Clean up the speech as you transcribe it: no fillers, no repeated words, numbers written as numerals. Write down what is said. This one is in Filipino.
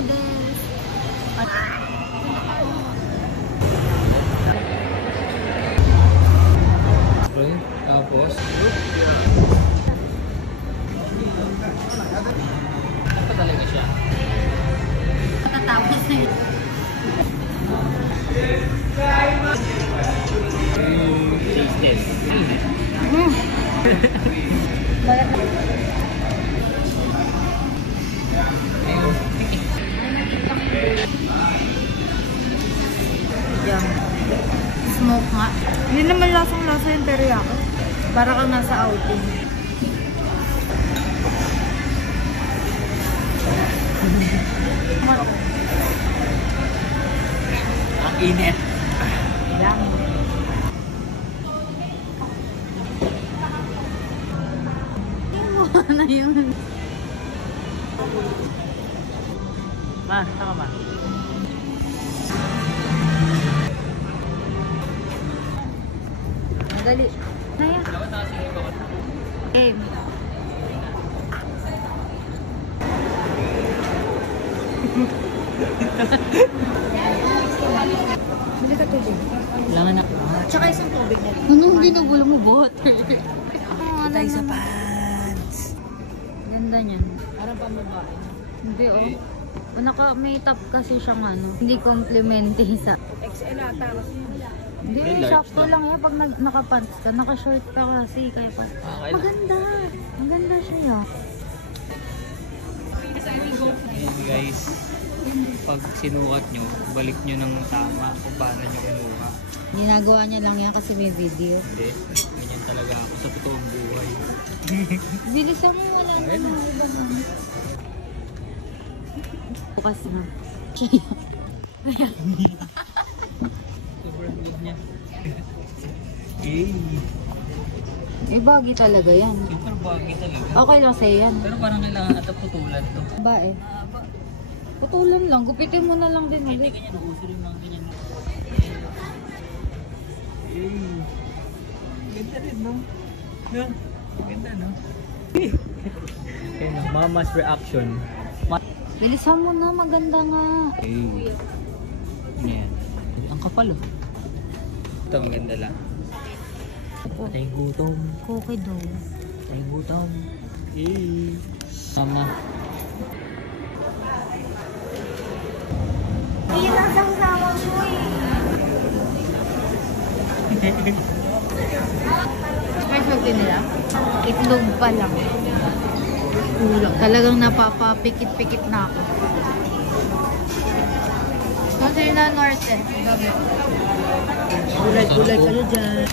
noodles. Tapos, ano talaga siya? Matatapos na yun. Taste test. Balat na. Yan. Smoke nga. Hindi naman lasang-lasa yung teriyaki. Para kang nasa outing. Ang init. Yan. Na yun. Ma, saka ma. Madali. Naya. Game. Bili ka tubig. Kailangan na. Tsaka isang tubig na rin. Anong ginugulo mo? Butter. Tayo sa pants. Ganda niyan. Parang pambabae. Hindi oh. May top kasi siyang ano. Hindi complimentary sa... XL ata kasi. Hindi, May large sakto lang. lang yan. Pag naka-pants ka, naka-short ka kasi. Kaya pa... Maganda. Maganda siya. Ayan guys. Pag sinuot nyo, balik nyo ng tama kung paano nyo kinuha. Ginagawa niya lang yan kasi may video. Hindi. Ganyan talaga ako sa totoong buhay. Bilisan mo, wala na Ayun. mga iba na. Bukas na. Sobrang good niya. Hey. Eh, bagay talaga yan. Super bagay talaga. Okay lang sa'yo yan. Pero parang kailangan ata putulan to. Ba eh. Putulan lang. Gupitin mo na lang din Hindi ulit. ganyan uso rin mga ganyan. Hey. Ganda rin no? No? Ganda no? Ayun no, mama's reaction. Bilisan mo na. Maganda nga. Hey. Yan. Ang kapal oh. Ito ang ganda lang. Patay gutom. Cookie dough. Patay gutom. Hey. Sama. Hindi lang sama mo eh. Specialty nila? Itlog pa lang. Kulang. Talagang napapapikit-pikit na ako. Kasi na norte. Gabi. Gulay-gulay kayo dyan.